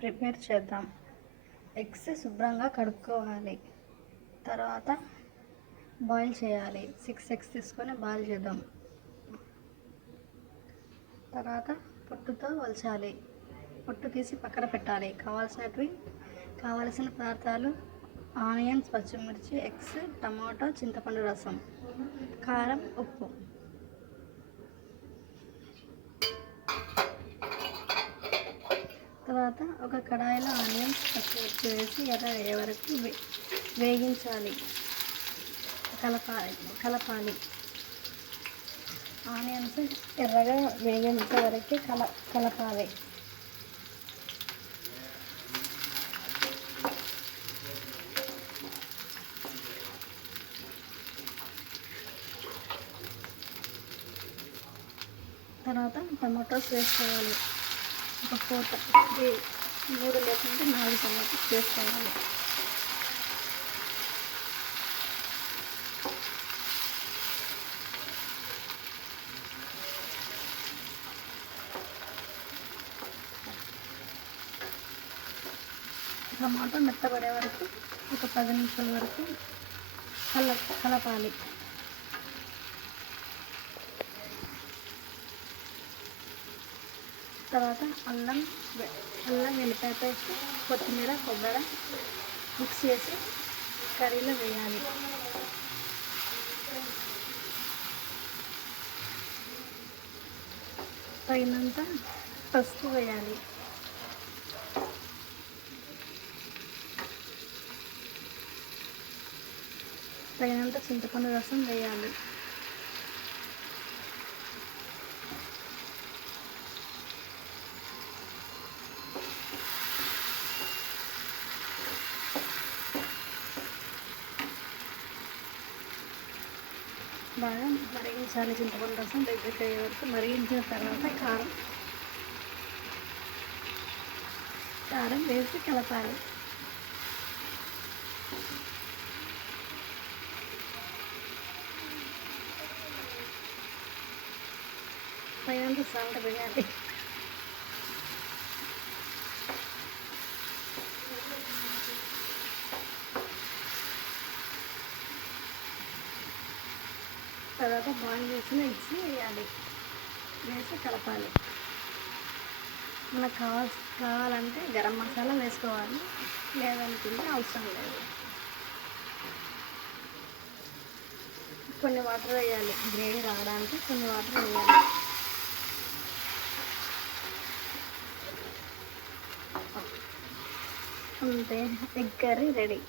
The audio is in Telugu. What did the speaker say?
ప్రిపేర్ చేద్దాం. ఎగ్స్ శుభ్రంగా కడుక్కోవాలి. తర్వాత బాయిల్ చేయాలి. 6 ఎగ్స్ తీసుకొని బాయిల్ చేద్దాం. తర్వాత పొట్టుతో వలచాలి. పొట్టు తీసి పక్కన పెట్టాలి. కావాల్సిన పదార్థాలు: ఆనియన్స్, పచ్చిమిర్చి, ఎగ్స్, టమాటో, చింతపండు రసం, కారం, ఉప్పు. తర్వాత ఒక కడాయిలో ఆనియన్స్, పచ్చిమిర్చి వేసి ఎర్ర అయ్యే వరకు వేగించాలి. కలపాలి. ఆనియన్స్ ఎర్రగా వేగేంత వరకు కలపాలి. తర్వాత టమాటోస్ వేసుకోవాలి. ఒక 3 లేకుంటే 4 టమాటోస్ వేసుకోవాలి. టమాటో మెత్తబడే వరకు ఒక 10 నిమిషాల వరకు కలపాలి. తర్వాత అల్లం వెల్లిపాయ పేస్ట్, కొత్తిమీర, కొబ్బరి మిక్స్ చేసి కర్రీలో వేయాలి. తగినంత పసుపు వేయాలి. తగినంత చింతపండు రసం వేయాలి. బాగా మరిగించాలి. చింతపండు రసం దగ్గరికి అయ్యే వరకు మరిగించిన తర్వాత కారం వేసి కలపాలి. తగినంత సాల్ట్ వేయాలి. తర్వాత బాయిల్ చేసిన ఎగ్స్ వేయాలి. వేసి కలపాలి. మనకు కావాలంటే గరం మసాలా వేసుకోవాలి, లేదనుకుంటే అవసరం లేదు. కొన్ని వాటర్ వేయాలి. గ్రేవీ రావడానికి కొన్ని వాటర్ వేయాలి. అంతే, ఎగ్ కర్రీ రెడీ.